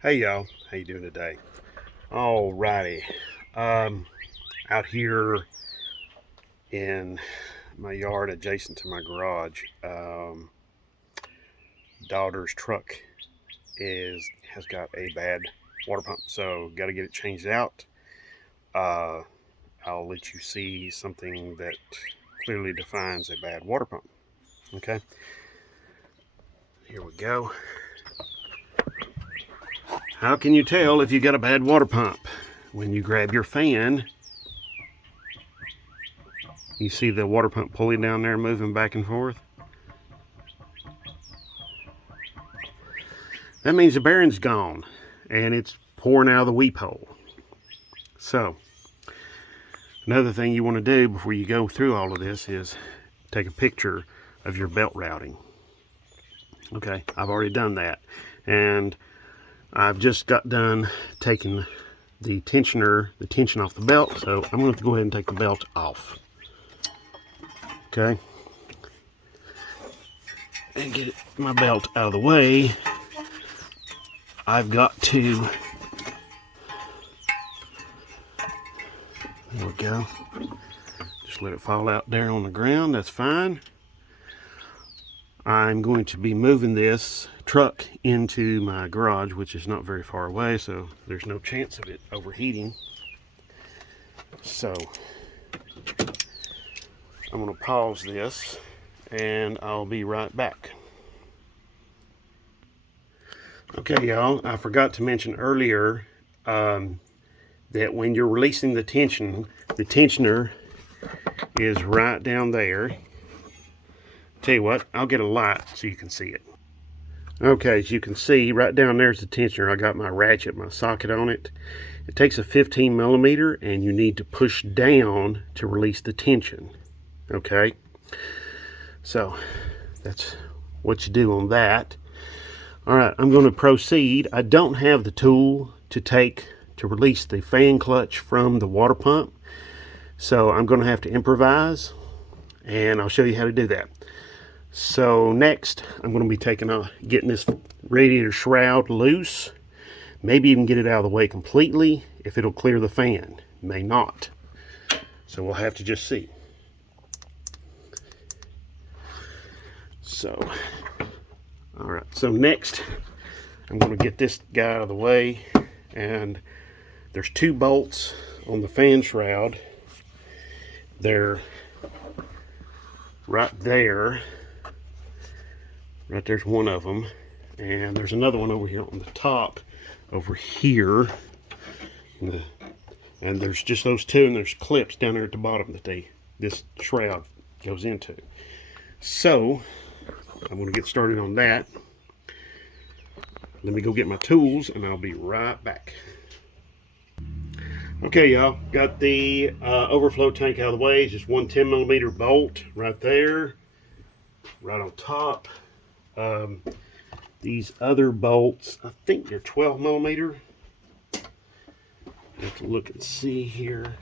Hey y'all, how you doing today? Alrighty, um, out here in my yard adjacent to my garage, daughter's truck has got a bad water pump, so got to get it changed out. Uh, I'll let you see something that clearly defines a bad water pump. Okay, here we go. How can you tell if you got a bad water pump? When you grab your fan, you see the water pump pulley down there moving back and forth. That means the bearing's gone and it's pouring out of the weep hole. So, another thing you want to do before you go through all of this is take a picture of your belt routing. Okay, I've already done that. And I've just got done taking the tension off the belt. So I'm going to go ahead and take the belt off. Okay. And get my belt out of the way. I've got to, there we go. Just let it fall out there on the ground, that's fine. I'm going to be moving this truck into my garage, which is not very far away, so there's no chance of it overheating. So I'm going to pause this and I'll be right back. Okay, y'all, I forgot to mention earlier that when you're releasing the tension, the tensioner is right down there. Tell you what, I'll get a light so you can see it. Okay, as you can see, right down there's the tensioner. I got my ratchet, my socket on it. It takes a 15 millimeter and you need to push down to release the tension. Okay, so that's what you do on that. All right, I'm going to proceed. I don't have the tool to release the fan clutch from the water pump, so I'm going to have to improvise, and I'll show you how to do that. So next, I'm going to be getting this radiator shroud loose, maybe even get it out of the way completely. If it'll clear the fan, it may not. So we'll have to just see. So, all right, so next, I'm going to get this guy out of the way, and there's two bolts on the fan shroud. They're right there. Right there's one of them, and there's another one over here on the top, over here. And there's just those two, and there's clips down there at the bottom that this shroud goes into. So I'm going to get started on that. Let me go get my tools and I'll be right back. Okay, y'all, got the overflow tank out of the way. It's just one 10 millimeter bolt right there, right on top. These other bolts, I think they're 12 millimeter. I have to look and see here.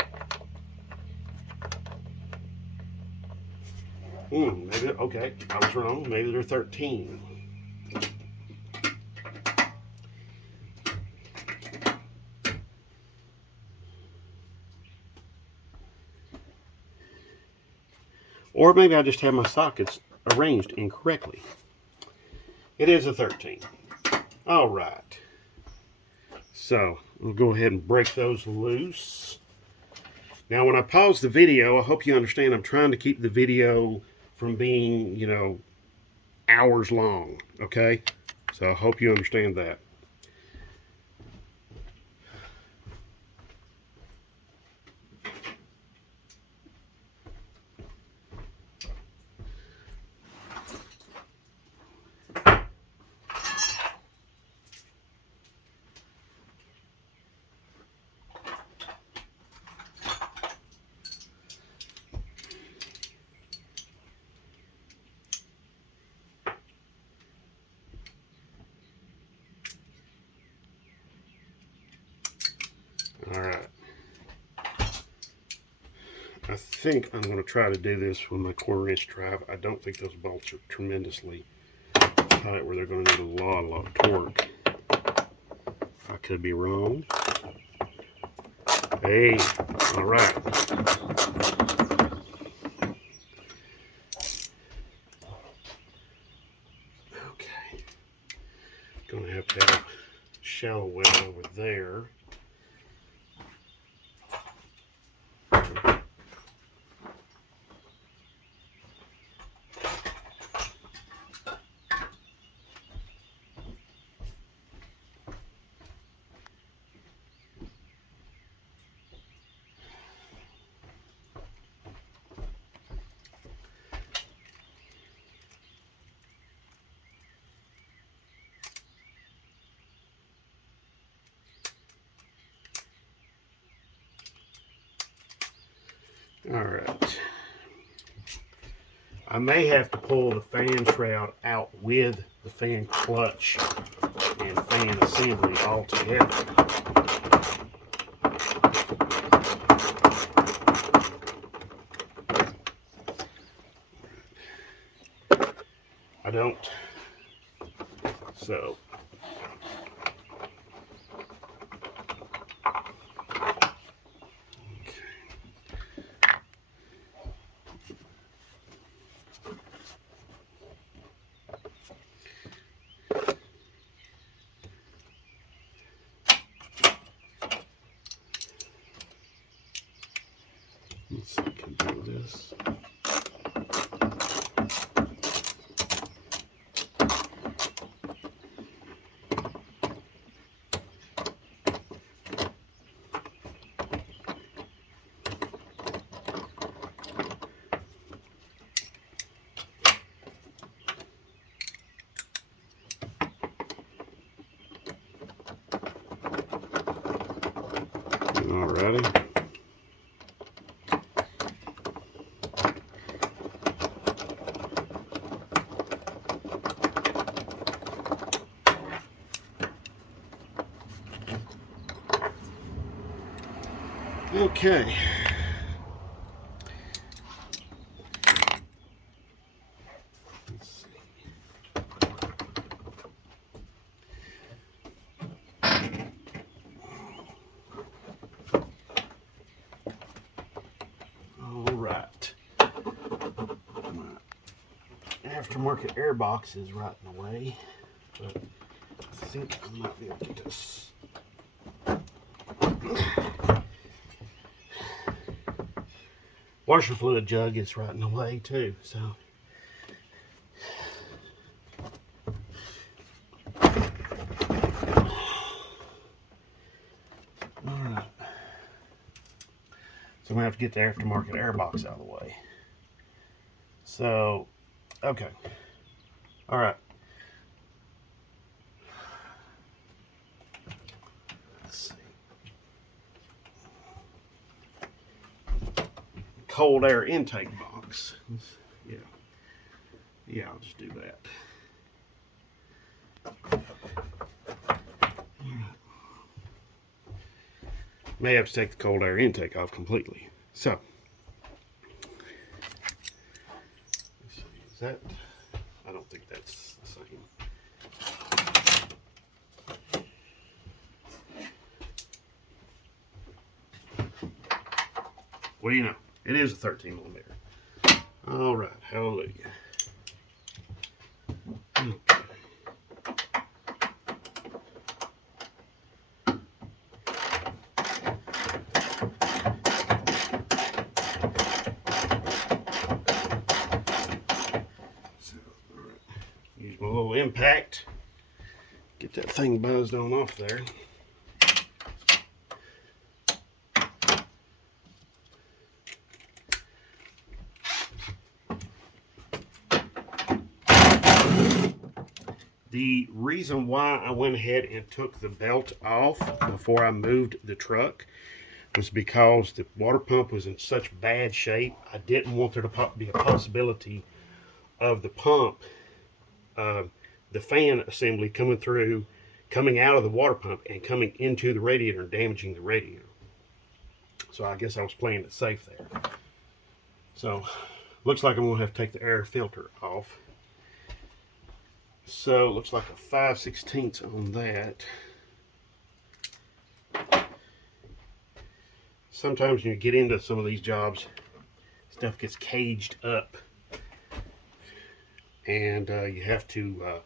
Maybe, okay, I was wrong. Maybe they're 13. Or maybe I just have my sockets arranged incorrectly. It is a 13. All right. So we'll go ahead and break those loose. Now, when I pause the video, I hope you understand I'm trying to keep the video from being, hours long, okay? So I hope you understand that. All right. I think I'm going to try to do this with my 1/4 inch drive. I don't think those bolts are tremendously tight where they're going to need a lot of torque. Could be wrong. Hey, all right. Okay. Gonna have to have a shallow well over there. All right. I may have to pull the fan shroud out with the fan clutch and fan assembly all together. I don't. So. Let's see, can do this. Alrighty. Okay. Let's see. All right. My aftermarket air box is right in the way, but I think I might be able to get this. Washer fluid jug is right in the way too, so. Alright. So I'm gonna have to get the aftermarket air box out of the way. So, okay. Alright. Let's see. Cold air intake box. Yeah. Yeah, I'll just do that. May have to take the cold air intake off completely. So, let's see, is that? I don't think that's the same. Well, you know, it is a 13 millimeter. All right, hallelujah. Okay. Use my little impact. Get that thing buzzed on off there. The reason why I went ahead and took the belt off before I moved the truck was because the water pump was in such bad shape. I didn't want there to be a possibility of the pump, the fan assembly coming out of the water pump and coming into the radiator and damaging the radiator. So I guess I was playing it safe there. So looks like I'm gonna have to take the air filter off. So it looks like a 5/16 on that. sometimes when you get into some of these jobs, stuff gets caged up, and you have to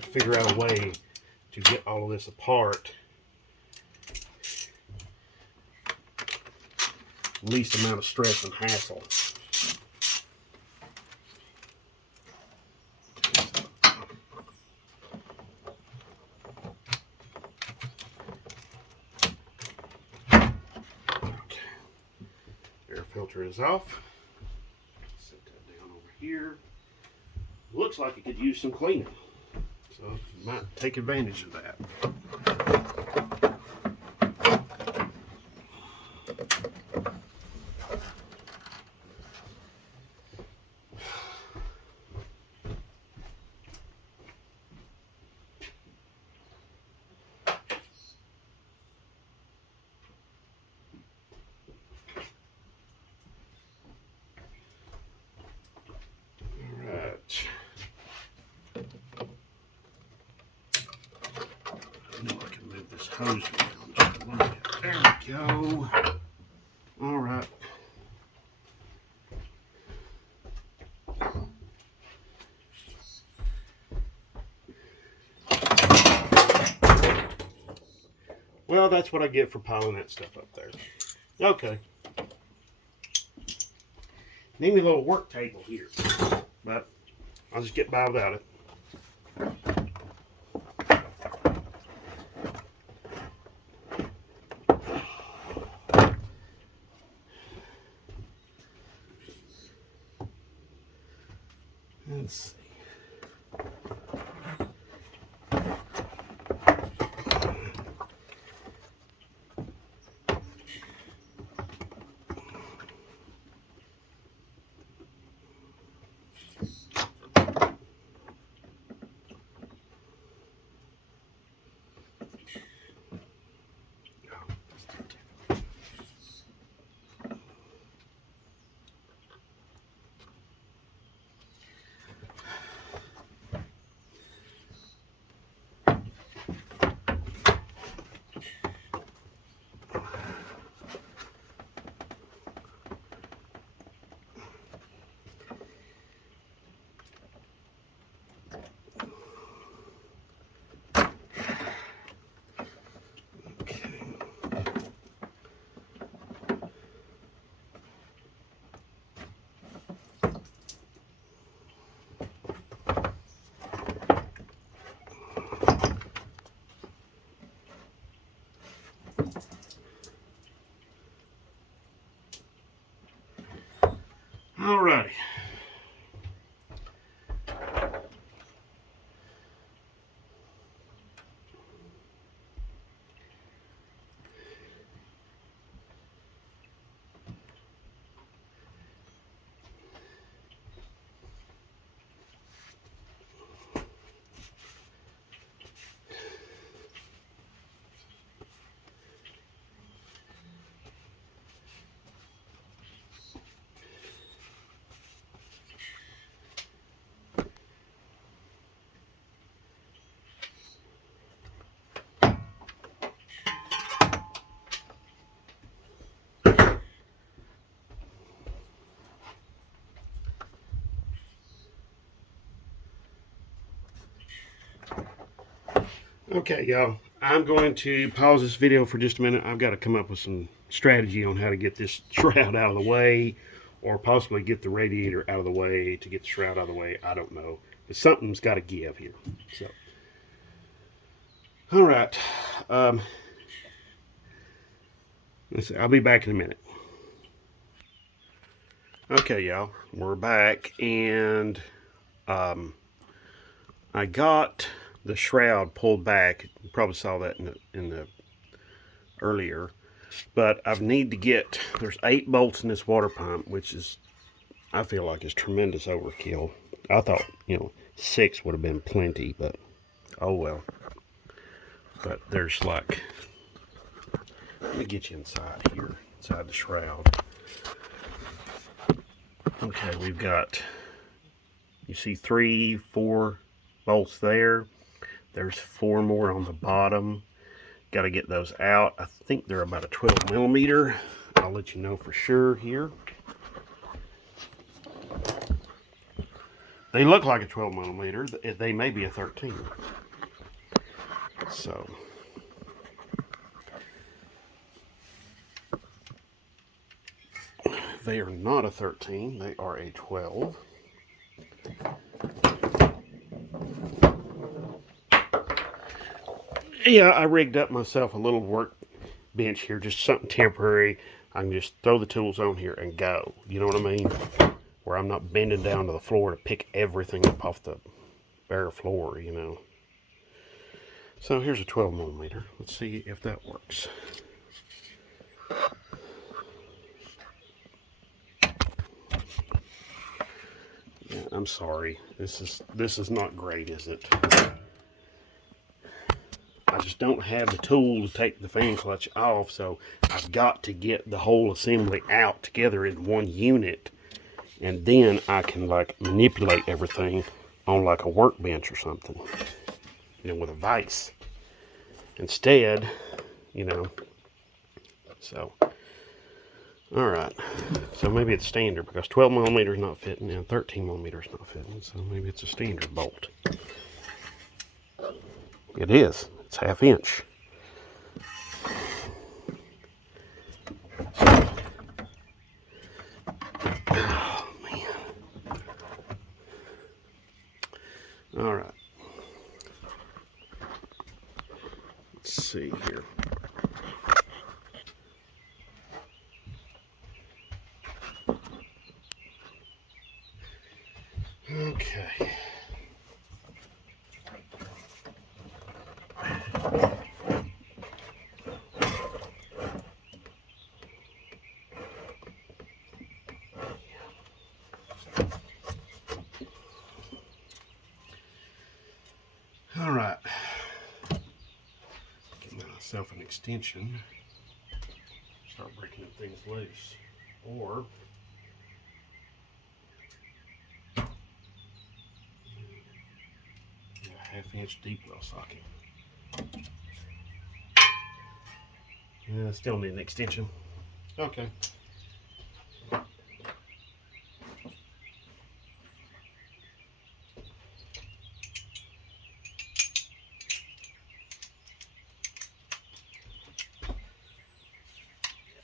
figure out a way to get all of this apart, least amount of stress and hassle. Air filter is off. Set that down over here. Looks like it could use some cleaning, so you might take advantage of that. I know I can move this hose around just a little bit. There we go. All right. Well, that's what I get for piling that stuff up there. Okay. Need me a little work table here, but I'll just get by without it. Let's see. All righty. Okay, y'all, I'm going to pause this video for just a minute. I've got to come up with some strategy on how to get this shroud out of the way, or possibly get the radiator out of the way to get the shroud out of the way. I don't know. But something's got to give here. So, all right. Let's see. I'll be back in a minute. Okay, y'all, we're back, and I got the shroud pulled back. You probably saw that in the earlier, but I need to get, there's 8 bolts in this water pump, which is, I feel like, is tremendous overkill. I thought, 6 would have been plenty, but oh well. But there's like, let me get you inside here, inside the shroud. Okay, we've got, you see 3, 4 bolts there. There's 4 more on the bottom. got to get those out. I think they're about a 12 millimeter. I'll let you know for sure here. They look like a 12 millimeter. They may be a 13. So they are not a 13. They are a 12. Yeah, I rigged up myself a little workbench here, just something temporary. I can just throw the tools on here and go. You know what I mean? Where I'm not bending down to the floor to pick everything up off the bare floor, you know. So here's a 12 millimeter. Let's see if that works. Yeah, I'm sorry. This is not great, is it? I just don't have the tool to take the fan clutch off, so I've got to get the whole assembly out together in one unit, and then I can like manipulate everything on like a workbench or something, you know, with a vise instead, you know. So all right, so maybe it's standard because 12 millimeter is not fitting and 13 millimeter is not fitting, so maybe it's a standard bolt. It is. It's 1/2 inch. Oh, man. All right. Let's see here. Okay. All right. Get myself an extension. Start breaking things loose. Or a 1/2 inch deep well socket. Yeah, still need an extension. Okay.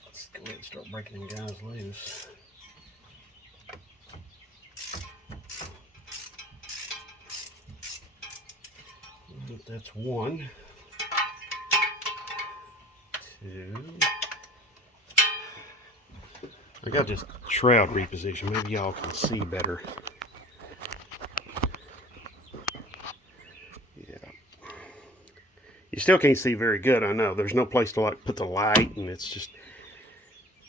Let's go ahead and start breaking them guys loose. That's 1, 2. I got this shroud repositioned. Maybe y'all can see better. Yeah. You still can't see very good, I know. There's no place to like put the light, and it's just,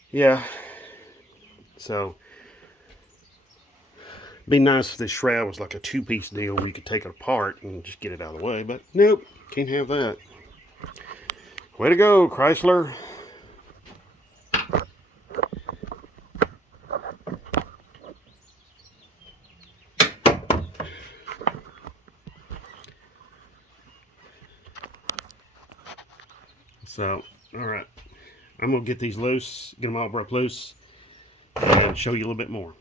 yeah. So it'd be nice if this shroud was like a 2-piece deal where you could take it apart and just get it out of the way, but nope, can't have that. Way to go, Chrysler. So, all right, I'm gonna get these loose, get them all broke loose, and show you a little bit more.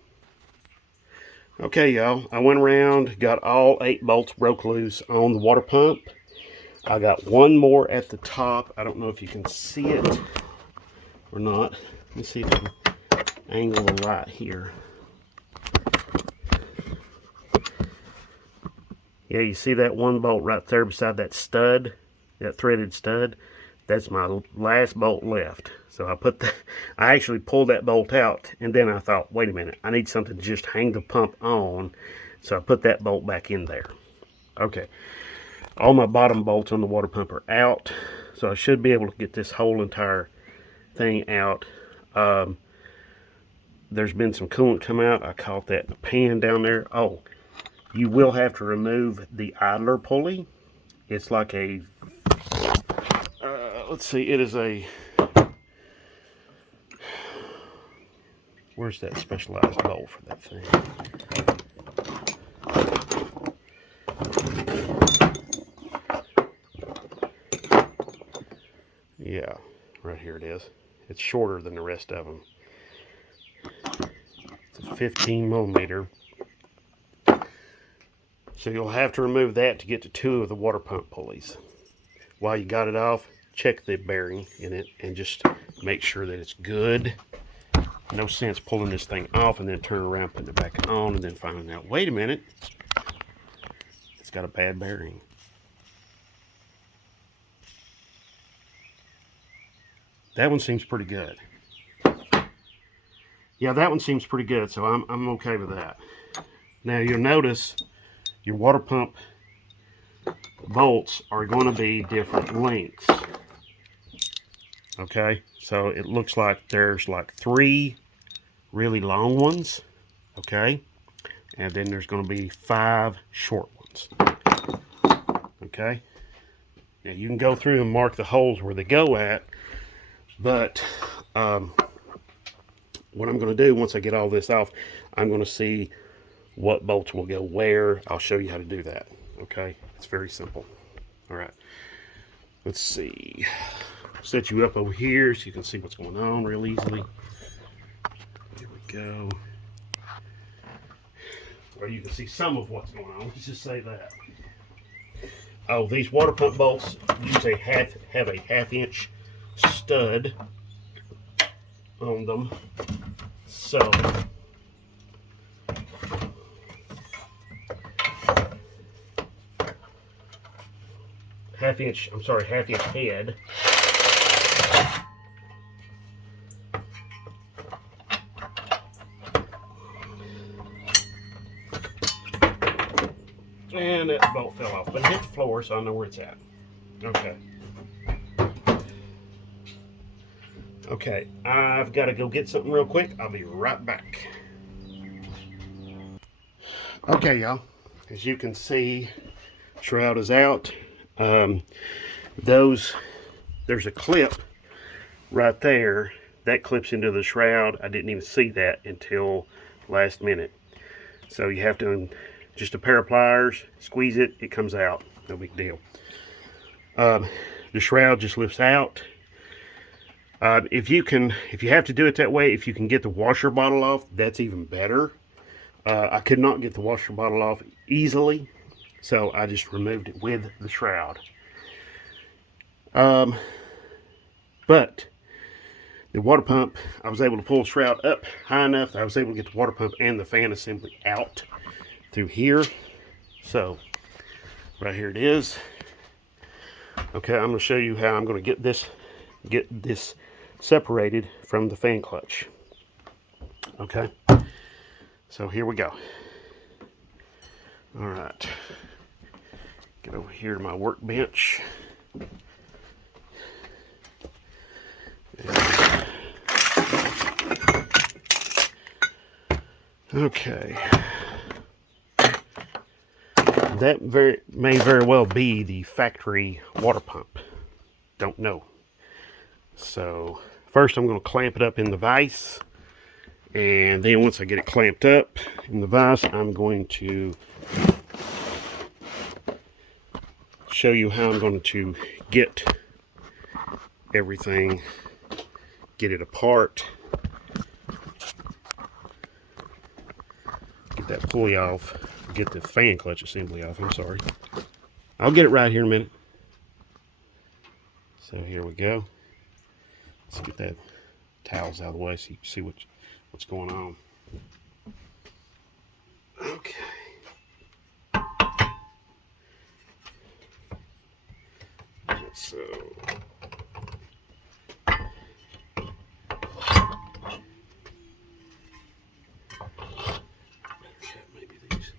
Okay, y'all, I went around, got all 8 bolts broke loose on the water pump. I got one more at the top. I don't know if you can see it or not. Let me see if I can angle the light here. Yeah, you see that one bolt right there beside that stud, that threaded stud? That's my last bolt left. So I actually pulled that bolt out, and then I thought, wait a minute, I need something to just hang the pump on. So I put that bolt back in there. Okay, all my bottom bolts on the water pump are out, so I should be able to get this whole entire thing out. There's been some coolant come out. I caught that in a pan down there. Oh, you will have to remove the idler pulley. It's like a let's see, it is a, where's that specialized bolt for that thing? Yeah, right here it is. It's shorter than the rest of them. It's a 15 millimeter. So you'll have to remove that to get to 2 of the water pump pulleys. While you got it off, check the bearing in it and just make sure that it's good. No sense pulling this thing off and then turning around, putting it back on, and then finding out, wait a minute, it's got a bad bearing. That one seems pretty good. Yeah, that one seems pretty good, so I'm okay with that. Now you'll notice your water pump bolts are going to be different lengths. Okay, so it looks like there's like 3 really long ones, okay, and then there's going to be 5 short ones. Okay, now you can go through and mark the holes where they go at, but what I'm going to do once I get all this off, I'm going to see what bolts will go where. I'll show you how to do that. Okay, it's very simple. All right, let's see. Set you up over here so you can see what's going on real easily. Here we go. Or you can see some of what's going on. Let's just say that. Oh, these water pump bolts have a half-inch stud on them. So half-inch head. And that bolt fell off, but it hit the floor, so I know where it's at. Okay. Okay, I've got to go get something real quick. I'll be right back. Okay, y'all. As you can see, shroud is out. There's a clip right there that clips into the shroud. I didn't even see that until last minute. So you have to, just a pair of pliers, squeeze it, it comes out. No big deal. The shroud just lifts out. If you have to do it that way, if you can get the washer bottle off, that's even better. I could not get the washer bottle off easily, so I just removed it with the shroud. But the water pump, I was able to pull the shroud up high enough that I was able to get the water pump and the fan assembly out through here. So right here it is. Okay, I'm going to show you how I'm going to get this separated from the fan clutch. Okay, so here we go. All right, get over here to my workbench. Okay, that may very well be the factory water pump. Don't know. So first I'm going to clamp it up in the vise, and then once I get it clamped up in the vise, I'm going to show you how I'm going to get everything, get it apart, get that pulley off, get the fan clutch assembly off. I'm sorry. I'll get it right here in a minute. So here we go. Let's get that towels out of the way so you can see what's going on. Okay. So maybe these.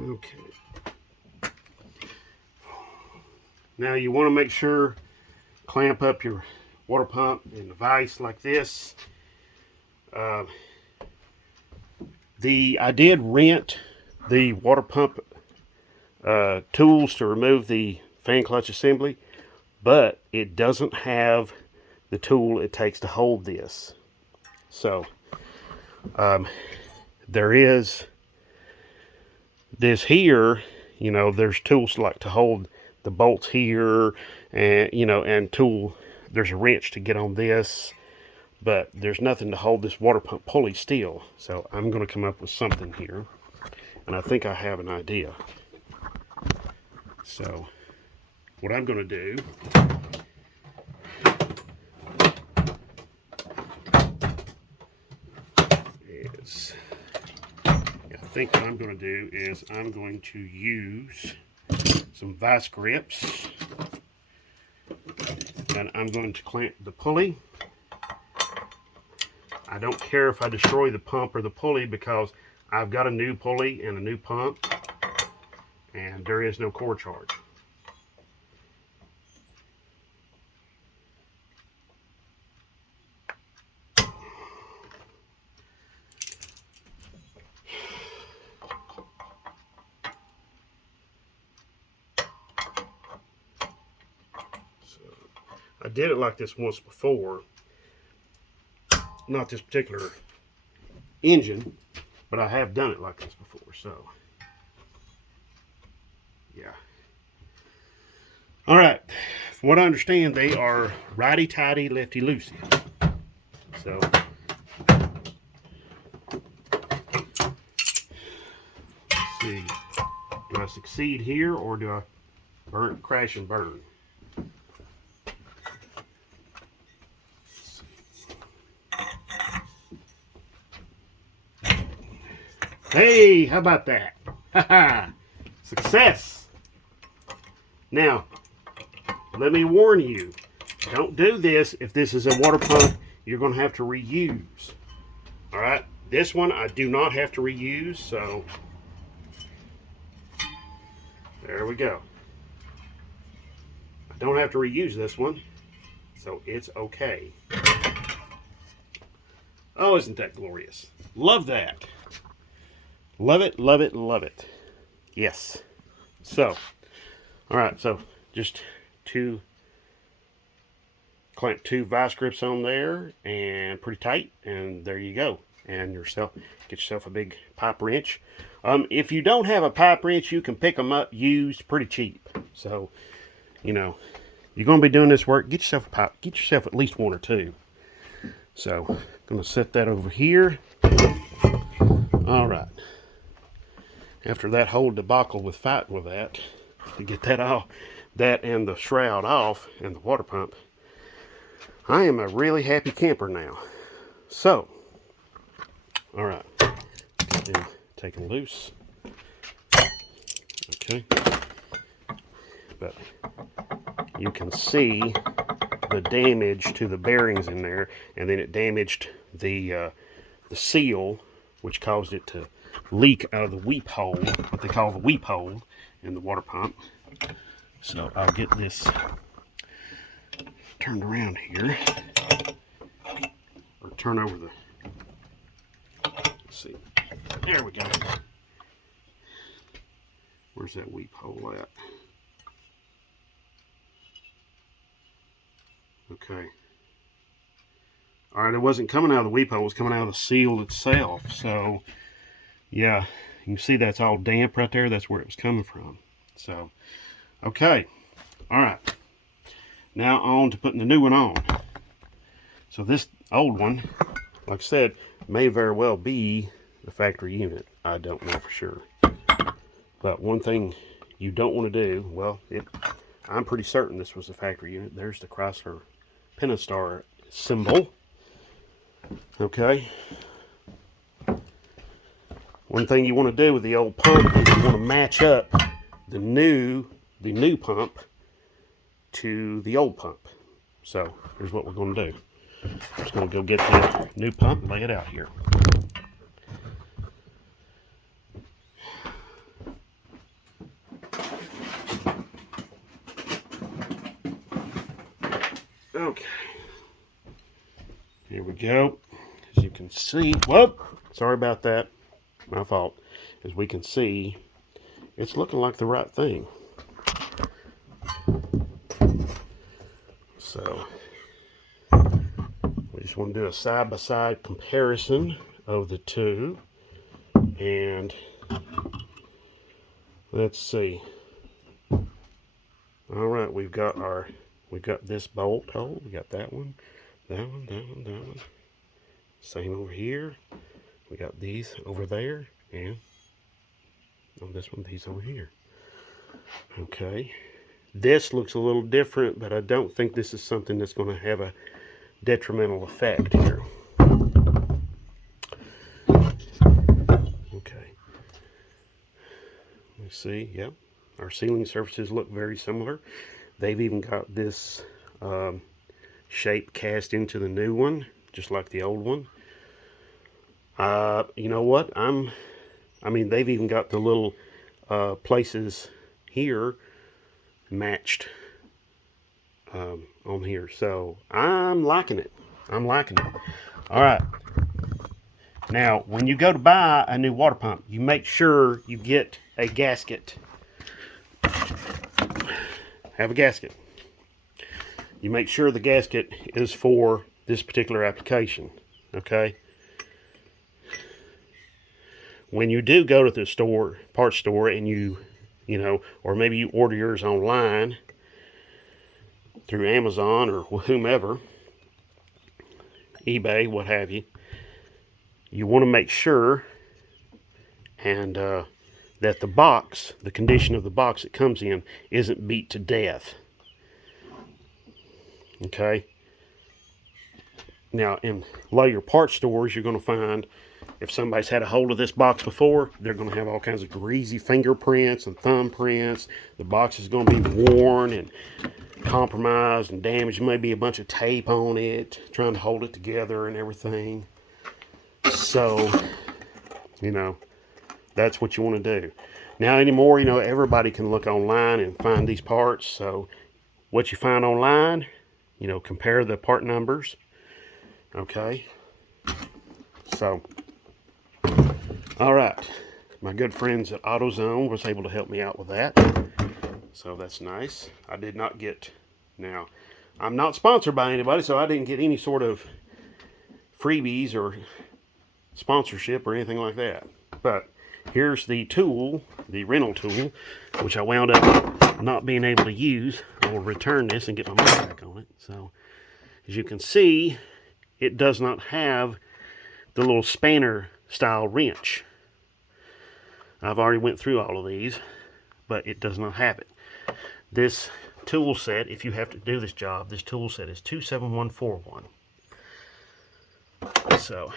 Okay. Now you want to make sure, clamp up your water pump in the vise like this. I did rent the water pump tools to remove the fan clutch assembly, but it doesn't have the tool it takes to hold this. So there is this here, you know, there's tools like to hold the bolts here, and you know, and there's a wrench to get on this, but there's nothing to hold this water pump pulley still. So I'm going to come up with something here, and I think I have an idea. So what I'm going to do is, I think what I'm going to do is I'm going to use some vice grips, and I'm going to clamp the pulley. I don't care if I destroy the pump or the pulley, because I've got a new pulley and a new pump, and there is no core charge. I did it like this once before, not this particular engine, but I have done it like this before, so yeah. All right, from what I understand, they are righty-tighty, lefty-loosey. So let's see, do I succeed here, or do I crash and burn? Hey, how about that? Haha, success. Now, let me warn you, don't do this if this is a water pump you're going to have to reuse. All right, this one I do not have to reuse, so there we go. I don't have to reuse this one, so it's okay. Oh, isn't that glorious? Love that. Love it, love it, love it. Yes. So, all right, so just clamp two vice grips on there, and pretty tight, and there you go. And get yourself a big pipe wrench. If you don't have a pipe wrench, you can pick them up used pretty cheap. So, you know, you're going to be doing this work, get yourself a pipe, get yourself at least one or two. So, I'm going to set that over here. All right. After that whole debacle with fighting with that, to get that and the shroud off, and the water pump, I am a really happy camper now. So, all right, take them loose. Okay, but you can see the damage to the bearings in there, and then it damaged the seal, which caused it to leak out of the weep hole, what they call the weep hole in the water pump. So I'll get this turned around here, or turn over the, let's see, there we go. Where's that weep hole at? Okay. All right, it wasn't coming out of the weep hole, it was coming out of the seal itself. So yeah, you can see that's all damp right there. That's where it was coming from. So, okay. All right. Now on to putting the new one on. So this old one, like I said, may very well be the factory unit. I don't know for sure. But one thing you don't want to do, well, I'm pretty certain this was the factory unit. There's the Chrysler Pentastar symbol. Okay. One thing you want to do with the old pump is you want to match up the new pump to the old pump. So here's what we're going to do. I'm just going to go get the new pump and lay it out here. Okay. Here we go. As you can see, whoop, sorry about that. My fault. As we can see, it's looking like the right thing. So we just want to do a side-by-side comparison of the two. And let's see. All right, we've got this bolt hole. We got that one, that one, that one, that one. Same over here. We got these over there, and on this one, these over here. Okay. This looks a little different, but I don't think this is something that's going to have a detrimental effect here. Okay. Let's see. Yep. Our ceiling surfaces look very similar. They've even got this shape cast into the new one, just like the old one. You know what? I mean, they've even got the little places here matched on here. So I'm liking it. I'm liking it. All right. Now, when you go to buy a new water pump, you make sure you get a gasket. Have a gasket. You make sure the gasket is for this particular application. Okay. When you do go to the store, parts store, and you know, or maybe you order yours online through Amazon or whomever, eBay, what have you, you want to make sure and that the box, the condition of the box it comes in, isn't beat to death. Okay. Now, in a lot of your parts stores, you're going to find if somebody's had a hold of this box before, they're going to have all kinds of greasy fingerprints and thumbprints. The box is going to be worn and compromised and damaged. Maybe a bunch of tape on it, trying to hold it together and everything. So, you know, that's what you want to do. Now anymore, you know, everybody can look online and find these parts. So what you find online, you know, compare the part numbers. Okay. So, all right. My good friends at AutoZone was able to help me out with that. So that's nice. I did not get, now, I'm not sponsored by anybody, so I didn't get any sort of freebies or sponsorship or anything like that. But here's the tool, the rental tool, which I wound up not being able to use. I will return this and get my money back on it. So, as you can see, it does not have the little spanner style wrench. I've already went through all of these, but it does not have it. This tool set, if you have to do this job, this tool set is 27141. So,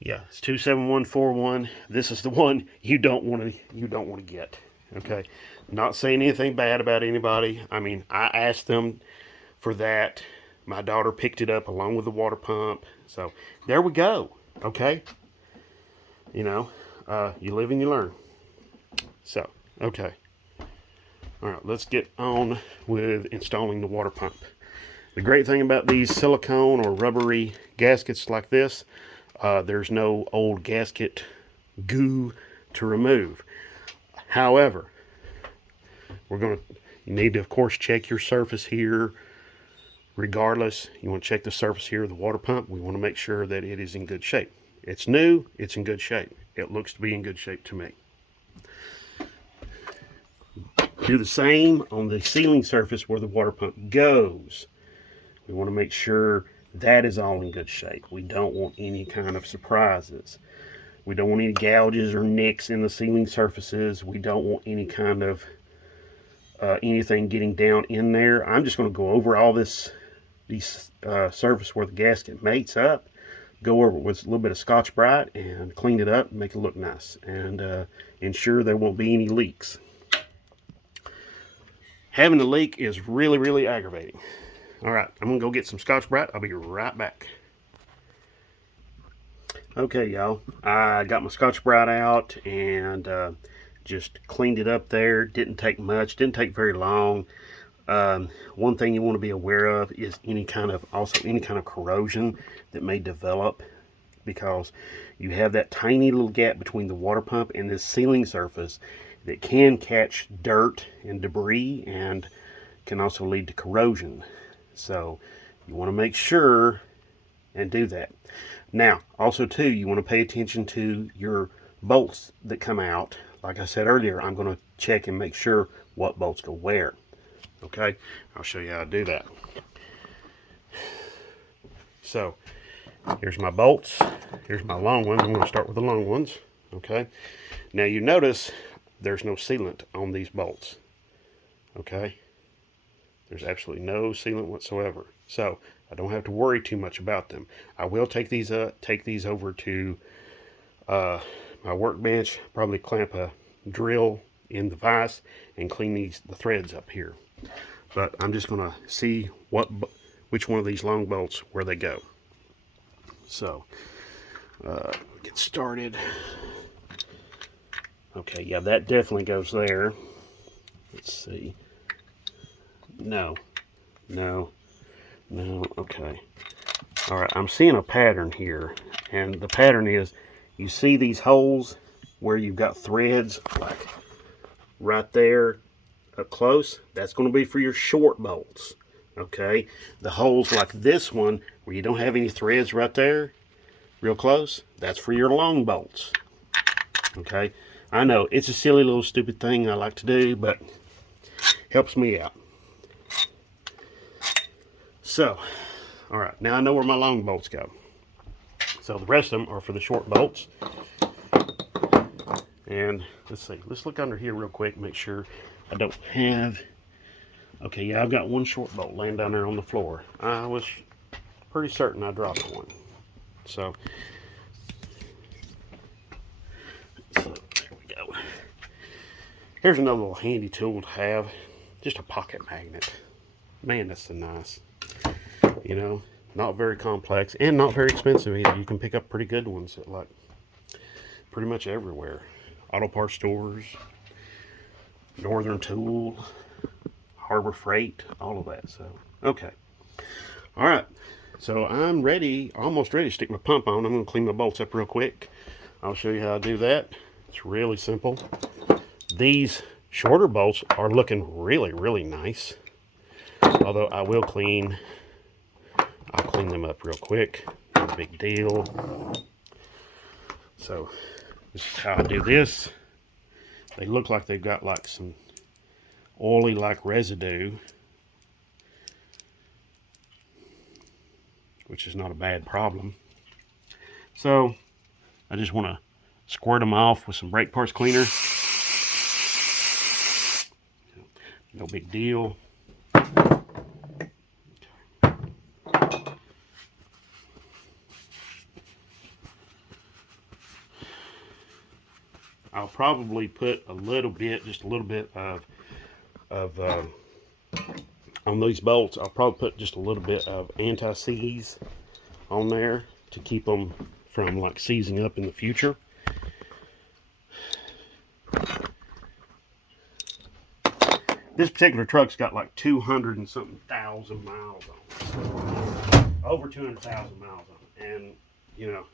yeah, it's 27141. This is the one you don't want to get. Okay, not saying anything bad about anybody. I mean, I asked them for that. My daughter picked it up along with the water pump. So there we go. Okay. You know, you live and you learn. So, okay. All right, let's get on with installing the water pump. The great thing about these silicone or rubbery gaskets like this, there's no old gasket goo to remove. However, you need to, of course, check your surface here. Regardless, you want to check the surface here of the water pump. We want to make sure that it is in good shape. It's new, it's in good shape. It looks to be in good shape to me. Do the same on the ceiling surface where the water pump goes. We want to make sure that is all in good shape. We don't want any kind of surprises. We don't want any gouges or nicks in the ceiling surfaces. We don't want any kind of anything getting down in there. I'm just going to go over all these surface where the gasket mates up, go over it with a little bit of Scotch-Brite and clean it up and make it look nice, and ensure there won't be any leaks. Having a leak is really, really aggravating. All right, I'm going to go get some Scotch-Brite. I'll be right back. Okay, y'all, I got my Scotch-Brite out and just cleaned it up there. Didn't take much, didn't take very long. One thing you want to be aware of is any kind of corrosion that may develop because you have that tiny little gap between the water pump and this sealing surface that can catch dirt and debris and can also lead to corrosion. So you want to make sure and do that. Now, also too, you want to pay attention to your bolts that come out. Like I said earlier, I'm going to check and make sure what bolts go where. Okay, I'll show you how to do that. So here's my bolts. Here's my long ones. I'm going to start with the long ones. Okay, now you notice there's no sealant on these bolts. Okay, there's absolutely no sealant whatsoever. So I don't have to worry too much about them. I will take these over to my workbench, probably clamp a drill in the vise and clean the threads up here. But I'm just going to see which one of these long bolts where they go. So get started. Okay, yeah, that definitely goes there. Let's see. No. Okay. All right, I'm seeing a pattern here, and the pattern is, you see these holes where you've got threads like right there up close? That's going to be for your short bolts. Okay, the holes like this one where you don't have any threads right there real close, that's for your long bolts. Okay, I know it's a silly little stupid thing I like to do, but helps me out. So, all right, now I know where my long bolts go. So the rest of them are for the short bolts. And let's see, let's look under here real quick, make sure I don't have, okay, yeah, I've got one short bolt laying down there on the floor. I was pretty certain I dropped one. So there we go. Here's another little handy tool to have, just a pocket magnet. Man, that's so nice. You know, not very complex and not very expensive either. You can pick up pretty good ones at like pretty much everywhere. Auto parts stores, Northern Tool, Harbor Freight, all of that. So, okay. All right. So I'm ready, almost ready to stick my pump on. I'm going to clean my bolts up real quick. I'll show you how to do that. It's really simple. These shorter bolts are looking really, really nice. Although I'll clean them up real quick. No big deal. So this is how I do this. They look like they've got like some oily like residue, which is not a bad problem. So I just want to squirt them off with some brake parts cleaner. No big deal. I'll probably put a little bit, just a little bit of on these bolts, I'll probably put just a little bit of anti-seize on there to keep them from like seizing up in the future. This particular truck's got like 200 and something thousand miles on it. Over 200,000 miles on it. And, you know,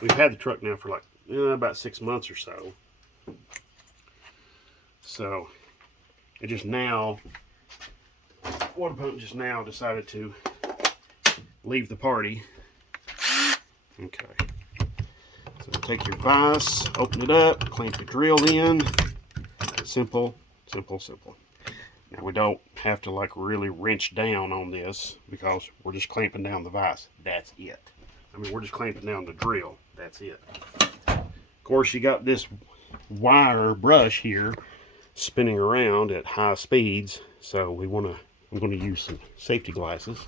we've had the truck now for like about 6 months or so. So it just now, water pump just now decided to leave the party. Okay. So take your vise, open it up, clamp your drill in. Simple, simple, simple. Now we don't have to like really wrench down on this because we're just clamping down the vise. That's it. I mean, we're just clamping down the drill. That's it. Of course, you got this wire brush here spinning around at high speeds, so I'm going to use some safety glasses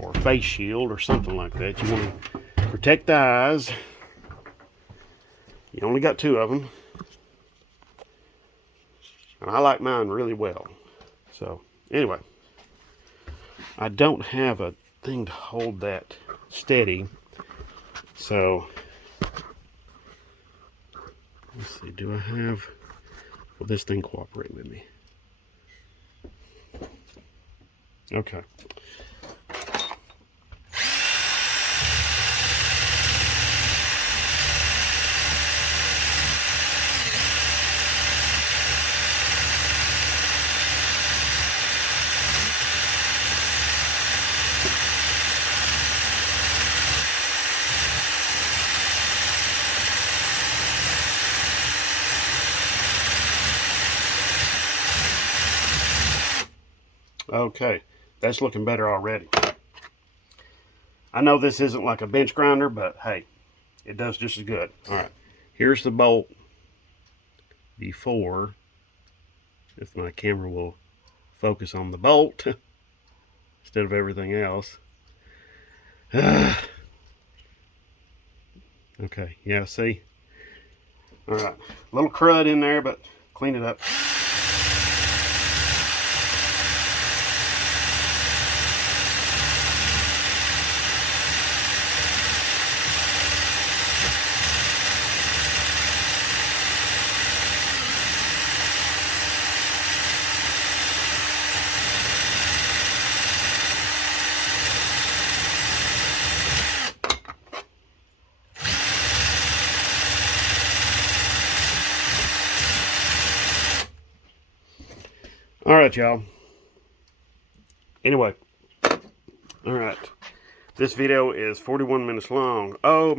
or a face shield or something like that. You want to protect the eyes. You only got 2 of them, and I like mine really well. So anyway, I don't have a thing to hold that steady, so let's see, do I have, will this thing cooperate with me? Okay. Okay, that's looking better already. I know this isn't like a bench grinder, but hey, it does just as good. All right, here's the bolt before, if my camera will focus on the bolt instead of everything else. Okay, yeah, see? All right, a little crud in there, but clean it up. All right, y'all. Anyway, all right. This video is 41 minutes long. Oh,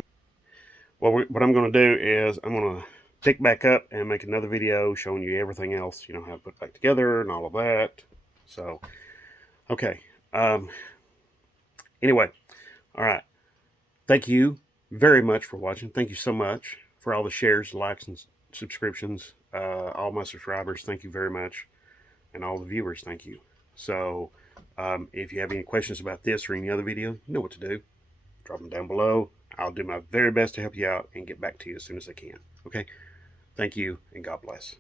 well, what I'm going to do is I'm going to pick back up and make another video showing you everything else, you know, how to put it back together and all of that. So, okay. Anyway, all right. Thank you very much for watching. Thank you so much for all the shares, likes, and subscriptions. All my subscribers, thank you very much. And all the viewers, thank you. So, if you have any questions about this or any other video, you know what to do. Drop them down below. I'll do my very best to help you out and get back to you as soon as I can. Okay? Thank you, and God bless.